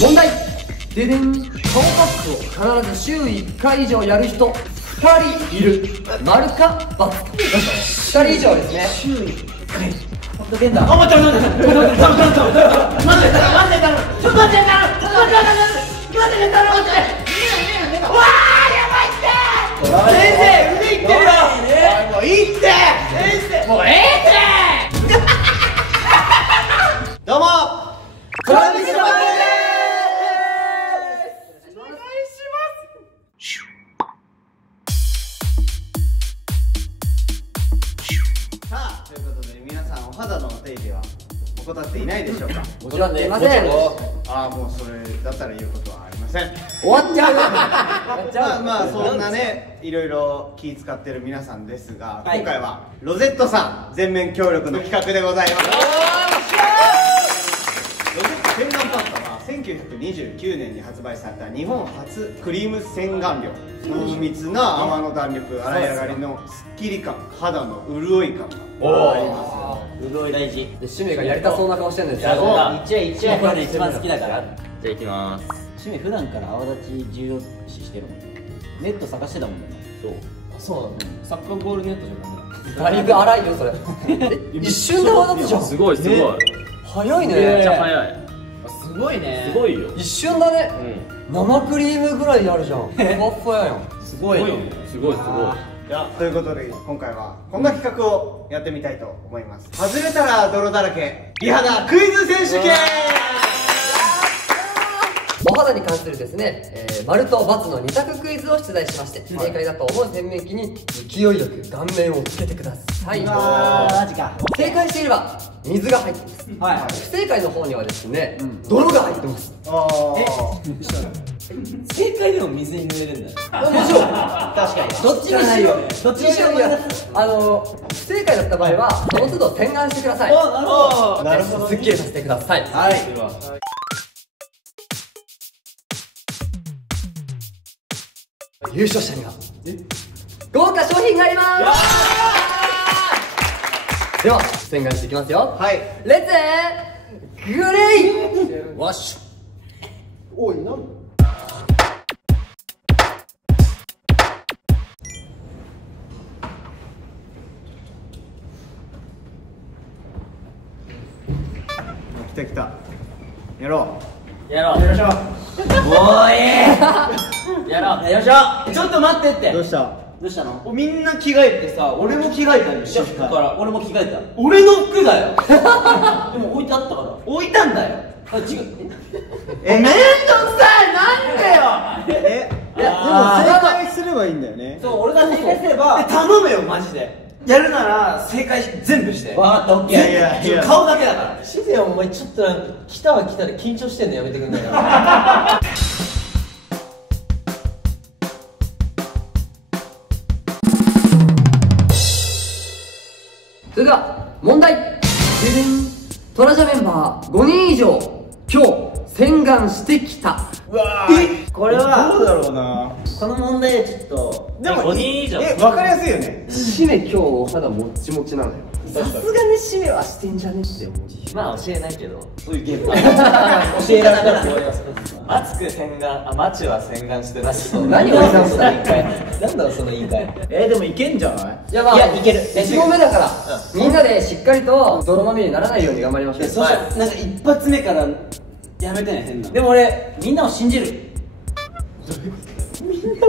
問題。ででん。顔パックを必ず週1回以上やる人2人いる。丸か×か。2人以上ですね。週1回。ほっとけんだ。あ、待って待って待って待って待って待って待って待って待って待って。わあ、やばいって。先生、腕いってるよ。もういいって。先生、もうええって。どうも。トラビスマンです。お願いします。さあ、ということで皆さんお肌のお手入れは怠っていないでしょうか。もちろんでいません。ああ、もうそれだったら言うことはありません。終わっちゃう。まあそんなね、いろいろ気使ってる皆さんですが、今回はロゼットさん全面協力の企画でございます。ロゼット洗顔パスタは1929年に発売された日本初クリーム洗顔料。濃密な泡の弾力、洗い上がりのスッキリ感、肌の潤い感があります。潤い大事。趣味がやりたそうな顔してるんですよ。いっちゃいっちゃい。これで一番好きだから。じゃあいきます。趣味普段から泡立ち重要視してるもん。ネット探してたもんね。そうなの。サッカーゴールネットじゃダメだいぶ荒いよそれ。一瞬で泡立つじゃん。すごいすごい。早いね。めっちゃ早い。すごいね。すごいよ。一瞬だね。生クリームぐらいあるじゃん。ふわふわやん。すごいよ。すごいすごい。ということで今回はこんな企画をやってみたいと思います。外れたら泥だらけ美肌クイズ選手権。お肌に関するですね、丸と×の2択クイズを出題しまして、正解だと思う洗面器に勢いよく顔面をつけてください。マジか。正解していれば水が入っています。不正解の方にはですね、泥が入ってます。正解でも水に濡れるんだよ。もちろん。確かに。どっちにしろ。どっちにしろ。不正解だった場合はその都度洗顔してください。なるほど。すっきりさせてください。はい。優勝者には豪華商品があります。では洗顔していきますよ。はい。レッツグレイワッシュ。おい、なん来た来た。やろう。やろう。よいしょ。おーい。やろう。よいしょ。ちょっと待ってって。どうした？どうしたの？みんな着替えてさ、俺も着替えたんよ。だから俺も着替えた。俺の服だよ。でも置いてあったから。置いたんだよ。あ、違う。めんどくさい、なんでよ。いや、でも正解すればいいんだよね。そう、俺が正解すれば。頼むよ、マジで。やるなら正解全部して。わかった、オッケー。いやいや、顔だけだから。シゼお前ちょっとなんか来たは来たで緊張してんのやめてくんないかな。それでは問題。トラジャメンバー5人以上今日洗顔してきた。うわー、これはどうだろうな。この問題はちょっと。でも5人以上。わかりやすいよね。シメ今日お肌もっちもちなのよ。さすがにシメはしてんじゃねって思う。まあ教えないけど。そういうゲーム。教えながら。マツク洗顔、マチは洗顔してない。何を言い直したなんだろうその言い換え。でもいけんじゃない？いやまあいやいける。1問目だからみんなでしっかりと泥まみれにならないように頑張りましょう。そうしたらなんか一発目からやめてね、変な。でも俺みんなを信じる。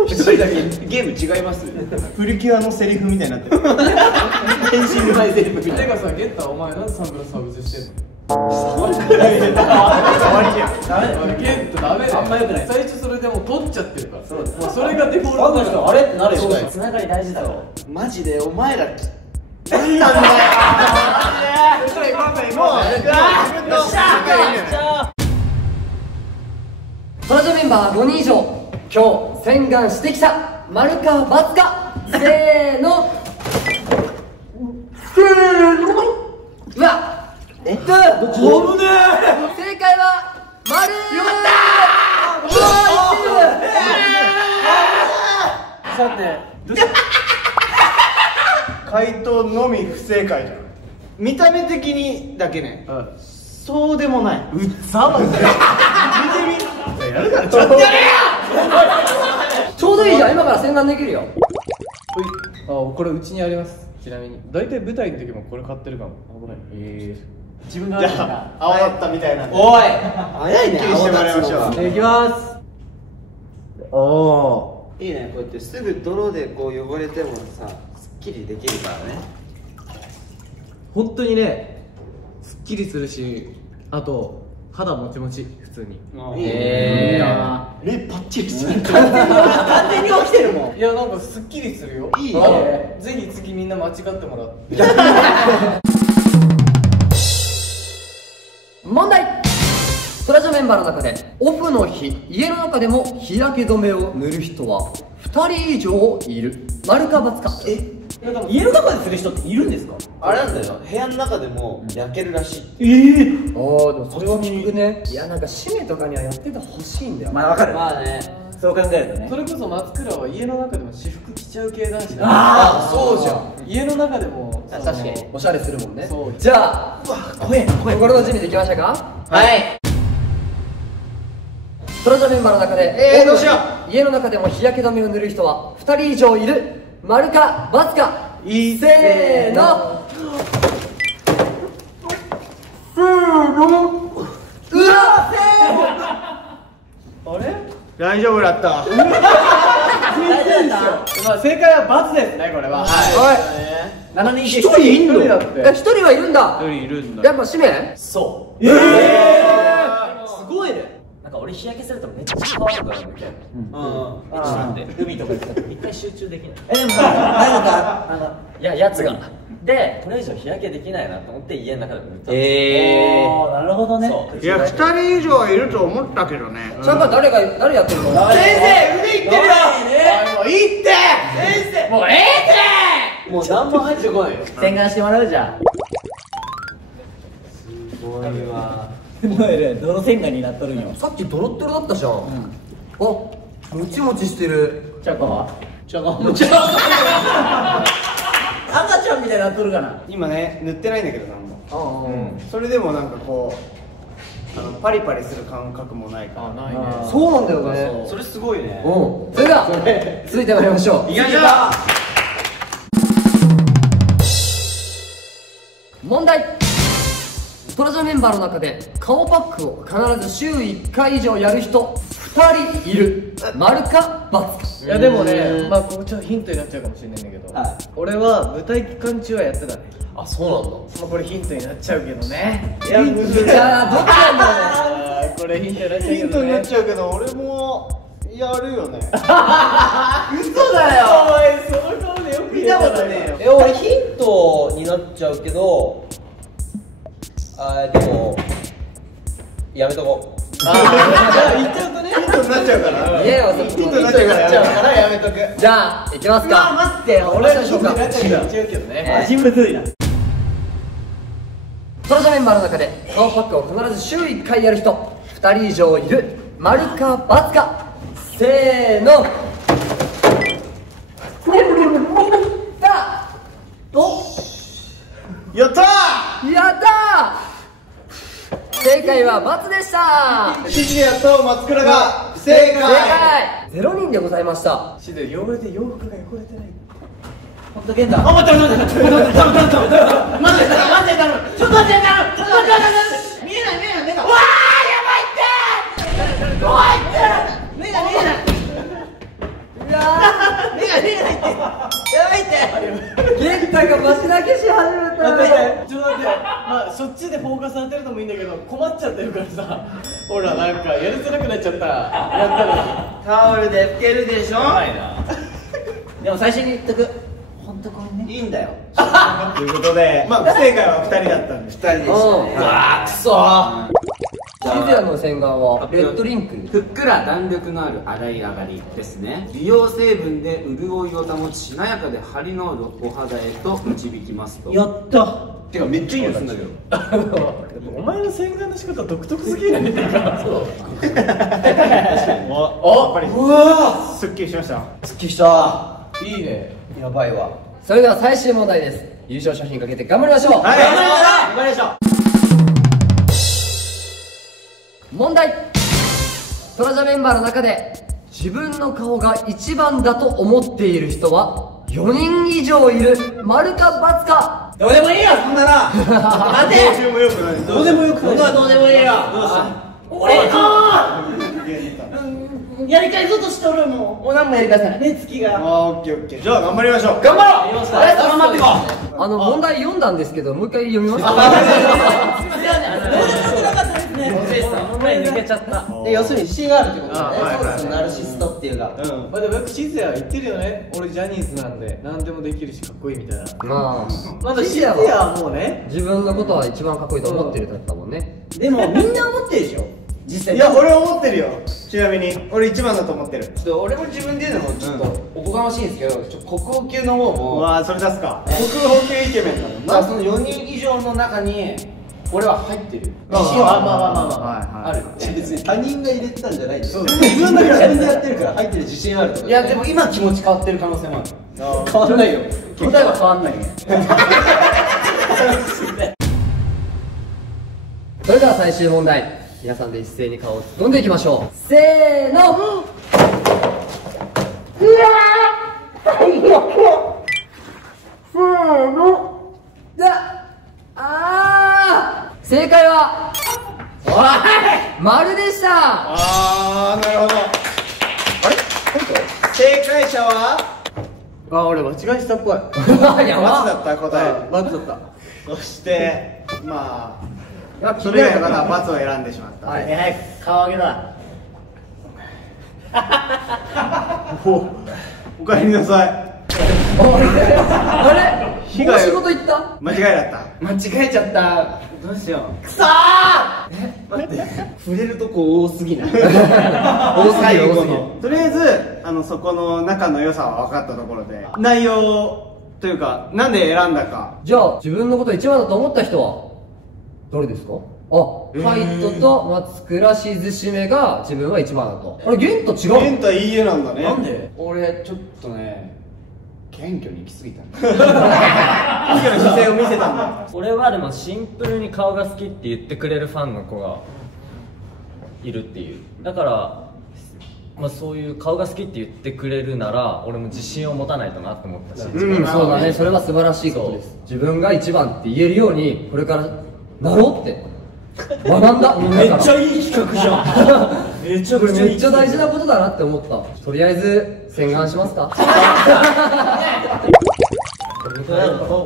一人だけゲーム違います。プリキュアのセリフみたいになってる。変身のないセリフみたいな。てかさ、ゲッターお前なんでサングラス外してんの？終わりじゃん。ゲッターダメだよ。あんま良くない。最初それでもう取っちゃってるから。もうそれがデフォルトだから。あれってなるよ。つながり大事だろ。マジでお前らなんなんだよ。トラジャメンバー5人以上今日洗顔してきた。丸か×か。せーの。うわっ、正解は丸。やったー。さて、回答のみ不正解じゃん。見た目的にだけね。そうでもない。うっざマジで。見てみ。ちょっとやれやちょうどいいじゃん、今から洗顔できるよ。あ、これうちにあります。ちなみに大体舞台の時もこれ買ってるかも。あ、ごめん。自分がじゃあ泡だったみたいなんでおい早いね。すっきりしてもらいましょう。いきます。おお。いいね、こうやってすぐ泥でこう汚れてもさ、すっきりできるからね。本当にね、すっきりするし、あと肌もちもち、普通に。いいね。目パッチリしてる。完全に起きてるもん。いや、なんかすっきりするよ。いいね。ぜひ次みんな間違ってもらって。問題。トラジャメンバーの中でオフの日、家の中でも日焼け止めを塗る人は2人以上いる。丸か×か。家の中でする人っているんですか？あれなんだよ、部屋の中でも焼けるらしい。ああ、でもそれは聞くね。いや、なんか締めとかにはやっててほしいんだよ。まあわかる。まあね。そう考えるとね。それこそ松倉は家の中でも私服着ちゃう系男子だ。ああ、そうじゃん。家の中でも確かにおしゃれするもんね。そうじゃあ、心の準備できましたか？はい。トラジャメンバーの中でどうしよ家の中でも日焼け止めを塗る人は2人以上いる。丸か×か。せーの。うわあれ？大丈夫だった。まあ正解は×ですね、これは。おい、7人一人いんの？だって。1人はいるんだ。一人いるんだ。やっぱ使命？そうすごいね。なんか俺日焼けするとめっちゃ変わるからみたいな。なんで海とか行ったら一回集中できない。でもなんかいや、やつがでこれ以上日焼けできないなと思って家の中で塗ったんですよ。なるほどね。いや、2人以上はいると思ったけどね。ちゃんと誰やってるの？先生腕いってるよ。もういいって。先生もうもう何も入ってこないよ。洗顔してもらうじゃん。すごいわ。泥洗顔になっとるんよ。さっきドロッドロだったじゃん。あ、もちもちしてる。チャコは赤ちゃんみたいになっとるかな。今ね、塗ってないんだけどなんも。それでもなんかこうパリパリする感覚もないから。ないね。そうなんだよね。それすごいね。それでは続いてまいりましょう。いやいや。問題。トラジャメンバーの中で顔パックを必ず週1回以上やる人2人いる。丸か×か。いやでもね、まあここちょっとヒントになっちゃうかもしれないんだけど、俺は舞台期間中はやってたね。あ、そうなんだ。まあこれヒントになっちゃうけどね。いや、どっちなんだろうね。あーこれヒントになっちゃうけどヒントになっね。ちゃうけど、俺もやるよね。嘘だよ。おい、その顔でよく見たことねえよ。俺ヒントになっちゃうけど、でもやめとこう。言っちゃうとね。ヒントになっちゃうから。いやいや、ヒントになっちゃうからやめとく。じゃあ、いきますか。待ってよ。俺でしょうか。言っちゃうけどね。マジむずいな。トラジャメンバーの中で顔パックを必ず週1回やる人2人以上いる。丸か×か。せーの。やったやったー。正解は×でした。ー。シチリアと松倉が正正解。解。0人でございました。シで汚れて洋服が汚れてない。本当健太。あ、待って待って待って待って待って待って待って待ってちょっと待って見えない見えない目が。わあやばいって。怖いって目が見えない。いやー、目が見えないって。やばいって。ゲンタがマシ泣きし始めた。待ってちょっと待って、まあそっちでフォーカス当てるのもいいんだけど、困っちゃってるからさ、ほらなんかやりづらくなっちゃった。やったのにタオルで拭けるでしょ。ないな。でも最初に言っとく。本当これね。いいんだよ。ということで、まあ不正解は2人だったんです。2人でしたね。うわーくそシズヤの洗顔はレッドリンク。ふっくら弾力のある洗い上がりですね。美容成分で潤いを保ち、しなやかで張りのあるお肌へと導きますと。やった。てかめっちゃいい匂いするんだけど。お前の洗顔の仕方独特すぎるね。やっぱりうわすっきりしました。すっきりしたいいね。やばいわ。それでは最終問題です。優勝商品かけて頑張りましょう。はい、頑張りましょう。問題。トトラジャメンバーの中で自分の顔が一番だと思っている人は4人以上いる。丸か×か。どうでもいいよそんなな。待て。どうしようもよくない。どうでもよくない。僕はどうでもいいよ。俺やり返そうとしておるもん。何もやり返さない。目つきが。オッケーオッケー。じゃあ頑張りましょう。頑張ろう。頑張っていこう。問題読んだんですけど、もう一回読みますか。問題抜けちゃった。要するに自信があるってことだね。そうですナルシストっていうか。まあでもよくシズヤは言ってるよね。俺ジャニーズなんで何でもできるしかっこいいみたいな。まあ、まだシズヤはもうね。自分のことは一番かっこいいと思ってるタイプだもんね。でもみんな思ってるでしょ実際。いや俺思ってるよ。ちなみに俺一番だと思ってる。ちょっと俺も自分で言うのもちょっとおこがましいんですけど、ちょっと国宝級の方うもわーそれ出すか。国宝級イケメンだもんな。まあその4人以上の中に俺は入ってる。自信ははいはい。ある。別に他人が入れてたんじゃないんですよ。自分だけ自分でやってるから入ってる自信あるとか。いやでも今気持ち変わってる可能性もある。変わんないよ。答えは変わんないね。それでは最終問題。皆さんで一斉に顔を突っ込んでいきましょう。せーの。正解は丸でした。あーなるほど。あれ正解者はあ、俺間違えしたっぽい。や×ばだった答え。バツだった。そしてまあそれ以外の方は×を選んでしまった。はい早く顔上げろ。おかえりなさい。あれ被害もう仕事行った。間違いだった。間違えちゃった。どうしよう。くそー。触れるとこ多すぎない。最後のとりあえずそこの仲の良さは分かったところで、内容というかなんで選んだか。じゃあ自分のこと一番だと思った人は誰ですか。カイトと松倉静しめが自分は一番だと。あれゲンと違う。ゲンタいい絵なんだね。なんで？俺ちょっとね謙虚に行き過ぎたんだ。謙虚な姿勢を見せたんだ。俺はでもシンプルに顔が好きって言ってくれるファンの子がいるっていう。だからまあそういう顔が好きって言ってくれるなら俺も自信を持たないとなって思ったし、うん、そうだね。それは素晴らしいことです。自分が一番って言えるようにこれからなろうって学んだ。めっちゃいい企画じゃん。めちゃこれくちゃいい。めっちゃ大事なことだなって思った。とりあえず洗顔しますか。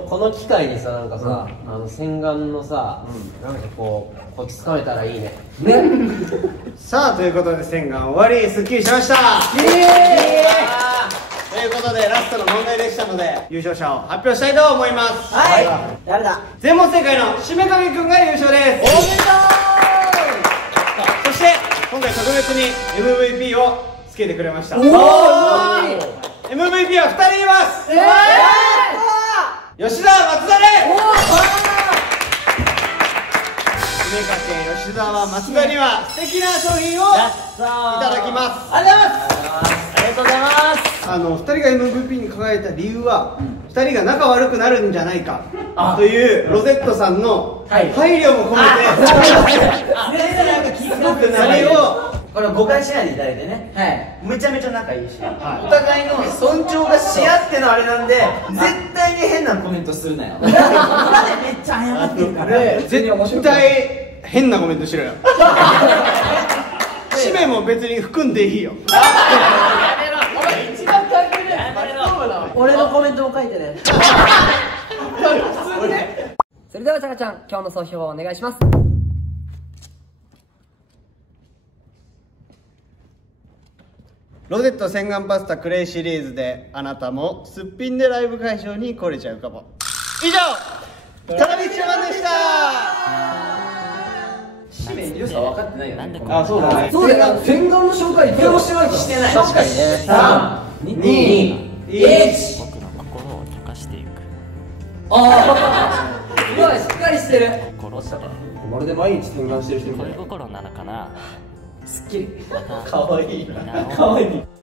この機会にさ、なんかさ、洗顔のさ、なんかこうつかめたらいいね。ね。さあということで洗顔終わり、すっきりしました。ということでラストの問題でしたので優勝者を発表したいと思います。はい誰だ。全問正解のしめかげくんが優勝です。おめでとそして今回特別に MVP をつけてくれました。おー、 MVP は2人います。吉沢松田です。しめかけ吉沢松田には素敵な商品をいただきます。ありがとうございます。2人が MVP に輝いた理由は、2人が仲悪くなるんじゃないかというロゼットさんの配慮も込めて、それをこれ誤解しないでいただいてね。はい。めちゃめちゃ仲いいし、お互いの尊重がし合ってのあれなんで、絶対に変なコメントするなよ。裏でめっちゃ謝ってるから。絶対変なコメントしろよ。締めも別に含んでいいよ。俺のコメントも書いてね。それではちゃかちゃん、今日の総評をお願いします。ロゼット洗顔パスタクレイシリーズであなたもすっぴんでライブ会場に来れちゃうかも。以上タラビッチマンでした。使命の良さ分かってないよね。あ、そうだね。そうだよ、洗顔の紹介一回もしてないから。してない。確かにね。3、2、1。僕の心を溶かしていく。ああ、すごいしっかりしてる。殺してまるで毎日洗顔してる人みたいな。恋心なのかな。すっきり。かわいい。みんなをかわいい。